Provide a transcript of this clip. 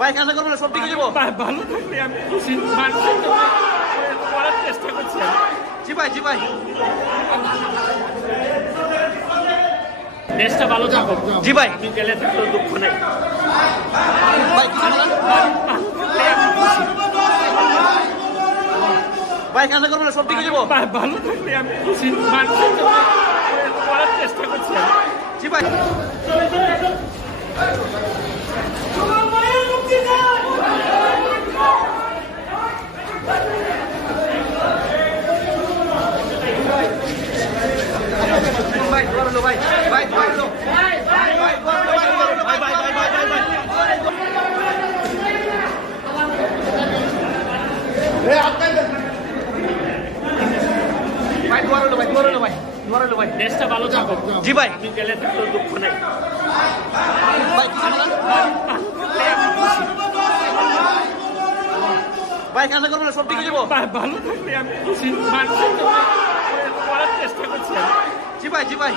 ভাই কাজ করবেন সব ঠিক হয়ে যাবো ভালো থাকলে আমি খুশি মানুষের জন্য করার চেষ্টা করছি। জি ভাই জি ভাই দেশটা ভালো থাকুক। জি ভাই আমি গেলে থাকলেও দুঃখ নেই ভাই কিছু বলেন ভাই কাজ করবেন সব ঠিক হয়ে যাবো ভালো থাকলে আমি খুশি মানুষের জন্য করার চেষ্টা করছি। জি ভাই ভাই ভাই ভাই ভাই ভাই দেশটা ভালো থাকুক। জি ভাই আমি গেলে থাকলেও দুঃখ নেই ভাই কিছু বলেন ভাই কাজ করবেন সব ঠিক হয়ে যাবো ভালো থাকলে আমি খুশি মানুষের জন্য করার চেষ্টা করছি। জি ভাই জি ভাই